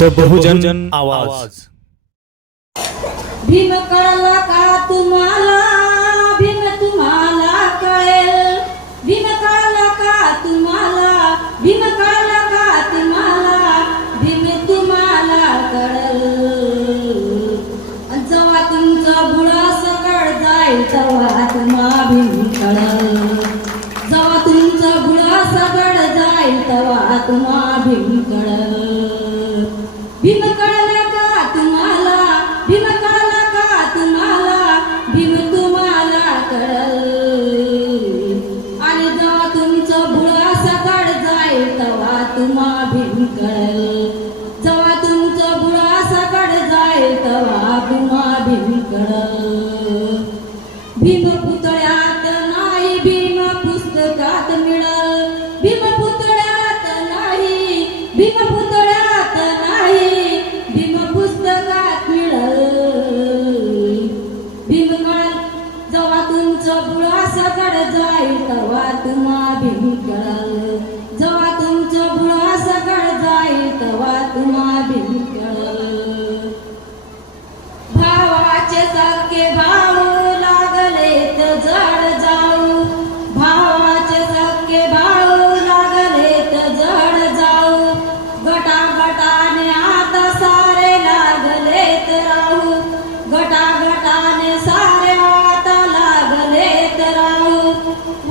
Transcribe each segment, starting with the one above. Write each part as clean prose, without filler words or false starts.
The बहुजन आवाज. भीम कळला का तुम्हाला, भीम तुम्हाला कळेल. भीम कळला का तुम्हाला, भीम कळला का तुम्हाला, भीम तुम्हाला कळेल. जेव्हा तुमचं बुळा सकळ जाईल तेव्हा तुम्हा भीम कळेल. जेव्हा तुमचं बुळा सकळ जाईल तेव्हा तुम्हा भीम कळेल. भीम कळला का तुम्हाला, भीम कळला का तुम्हाला, भीम तुम्हाला कळेल. आणि जेव्हा तुमचं बुळा सकळ जाईल तेव्हा तुम्हा भीम कळेल. जेव्हा तुमचं बुळा सकळ जाईल तेव्हा तुम्हा भीम कळेल. भीम पुतळ्यात नाही, भीम पुस्तकात मिळेल. भीम पुतळ्यात नाही, भीम पुतळ्यात नाही, भीम पुस्तकात मिळेल. भीम कळेल. जेव्हा तुमचं बुळा सकळ जाईल तेव्हा तुम्हा भीम कळेल. जेव्हा तुमचं बुळा सकळ जाईल तेव्हा तुम्हा भीम कळेल. भावाचे सख्खे भाऊ लागलेत जड जाऊ, भावाचे सख्खे भाऊ लागलेत जड जाऊ. गटा गटाने आता सारे लागलेत राहू, गटा गटाने सारे आता लागलेत राहू.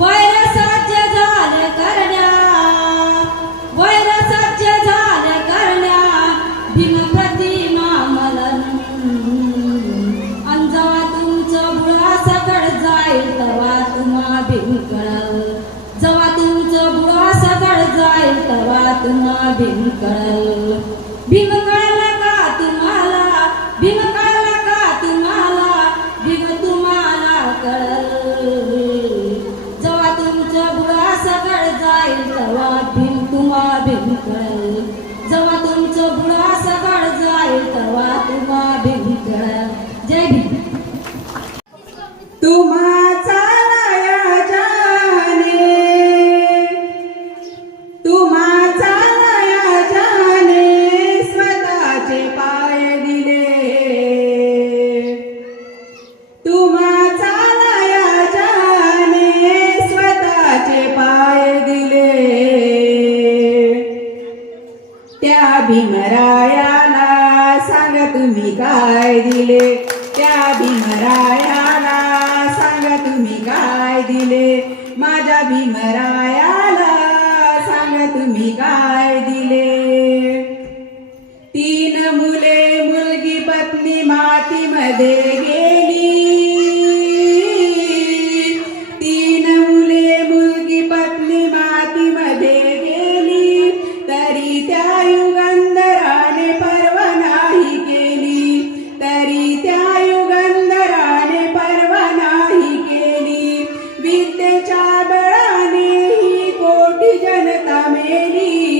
वैर साध्य झाले करण्या, वैर साध्य झाले करण्या, भीम प्रतिमा मलन. आणि जेव्हा तुमचं बुळा सकळ जाईल तेव्हा तुम्हा भीम कळेल. जेव्हा तुमचं बुळा सकळ जाईल तेव्हा तुम्हा भीम कळेल. भीम कळला का तुम्हाला, भीम कळला का तुम्हाला, भीम तुम्हाला कळेल. जेव्हा तुमचं बुळा सकळ जाईल तेव्हा भीम तुम्हा भीम कळेल. जेव्हा तुमचं बुळा सकळ जाईल तेव्हा तुम्हा भीम कळेल. जय भीम. तुम्हाचा लया जाने, तुम्हाचा लया जाने, स्वतःचे पाय दिले. तुम्हाचा लया जाने, स्वतःचे पाय दिले. त्या भीमरायाला सांगा तुम्ही काय दिले. त्या भीमरायाला सांगा तुम्ही काय दिले. माझ्या भीमरायाला सांगा तुम्ही काय दिले. 3 मुले मुलगी पत्नी मातीमध्ये गेली. 3 मुले मुलगी पत्नी मातीमध्ये गेली. तरी त्या युगंधराने पर्वा नाही केली. तरी त्या युगंधराने पर्वा नाही केली. विद्येच्या बळाने ही कोटी जनता मेली.